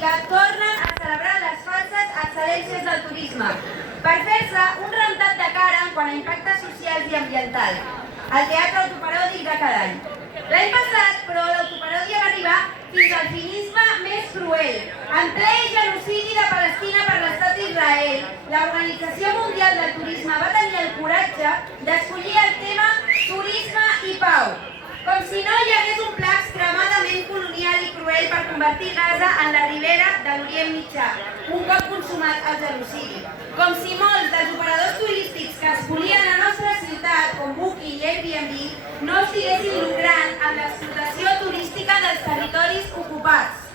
turística tornen a celebrar les falses excel·lències del turisme per fer-se un rentat de cara quant a impactes socials i ambientals. El teatre autoparòdic de cada any. L'any passat, però, l'autoparòdia va arribar fins al cinisme més cruel. En ple genocidi de Palestina per l'estat d'Israel, l'Organització Mundial del Turisme va tenir el coratge d'escollir el tema turisme i pau. Com si no hi hagués un pla extremadament colonial i cruel per convertir Gaza en la ribera de l'Orient Mitjà, un cop consumat el genocidi. Com si molts dels operadors turístics que espolien la nostra ciutat, com Booking i Airbnb, no estiguessin lucrant amb l'explotació turística dels territoris ocupats.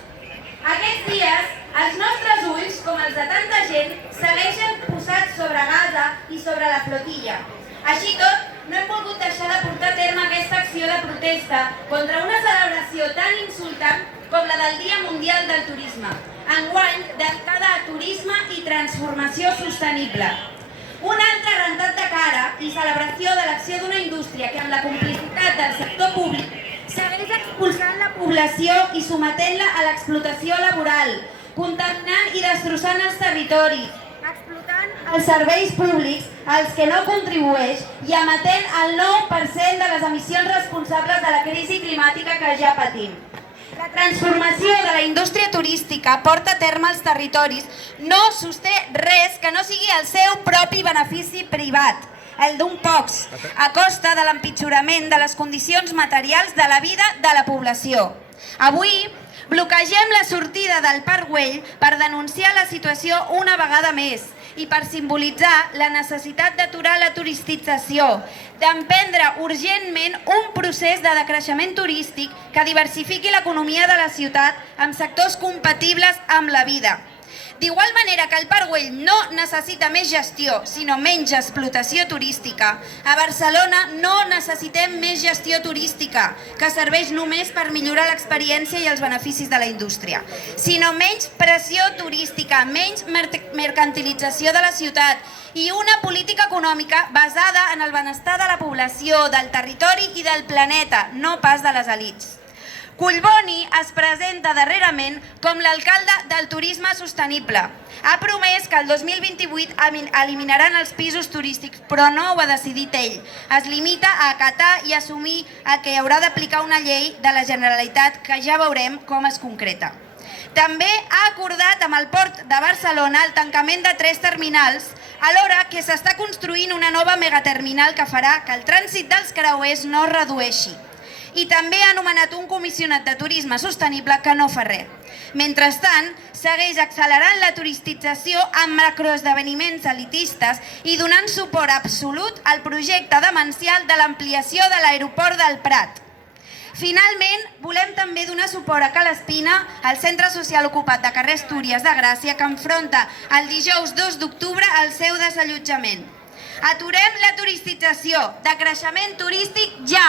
Aquests dies, els nostres ulls, com els de tanta gent, segueixen posats sobre Gaza i sobre la flotilla. Així tot, no hem volgut deixar de portar a terme aquesta acció de protesta contra una celebració tan insultant com la del Dia Mundial del Turisme, enguany dedicada a turisme i transformació sostenible. Un altre rentat de cara i celebració de l'acció d'una indústria que, amb la complicitat del sector públic, segueix expulsant la població i sometent-la a l'explotació laboral, contaminant i destrossant els territoris, explotant els serveis públics als que no contribueix i emetent el 9% de les emissions responsables de la crisi climàtica que ja patim. La transformació de la indústria turística porta a terme als territoris no sosté res que no sigui el seu propi benefici privat, el d'un pocs, a costa de l'empitjorament de les condicions materials de la vida de la població. Avui bloquegem la sortida del Parc Güell per denunciar la situació una vegada més i per simbolitzar la necessitat d'aturar la turistització, d'emprendre urgentment un procés de decreixement turístic que diversifiqui l'economia de la ciutat amb sectors compatibles amb la vida. D'igual manera que el Parc Güell no necessita més gestió, sinó menys explotació turística, a Barcelona no necessitem més gestió turística, que serveix només per millorar l'experiència i els beneficis de la indústria, sinó menys pressió turística, menys mercantilització de la ciutat i una política econòmica basada en el benestar de la població, del territori i del planeta, no pas de les elits. Collboni es presenta darrerament com l'alcalde del turisme sostenible. Ha promès que el 2028 eliminaran els pisos turístics, però no ho ha decidit ell. Es limita a acatar i assumir que haurà d'aplicar una llei de la Generalitat que ja veurem com es concreta. També ha acordat amb el Port de Barcelona el tancament de 3 terminals, alhora que s'està construint una nova megaterminal que farà que el trànsit dels creuers no es redueixi. I també ha nomenat un comissionat de turisme sostenible que no fa res. Mentrestant, segueix accelerant la turistització amb macroesdeveniments elitistes i donant suport absolut al projecte demencial de l'ampliació de l'aeroport del Prat. Finalment, volem també donar suport a Ca l'Espina, al centre social ocupat de carrer Astúries de Gràcia, que enfronta el dijous 2 d'octubre el seu desallotjament. Aturem la turistització, decreixement turístic ja!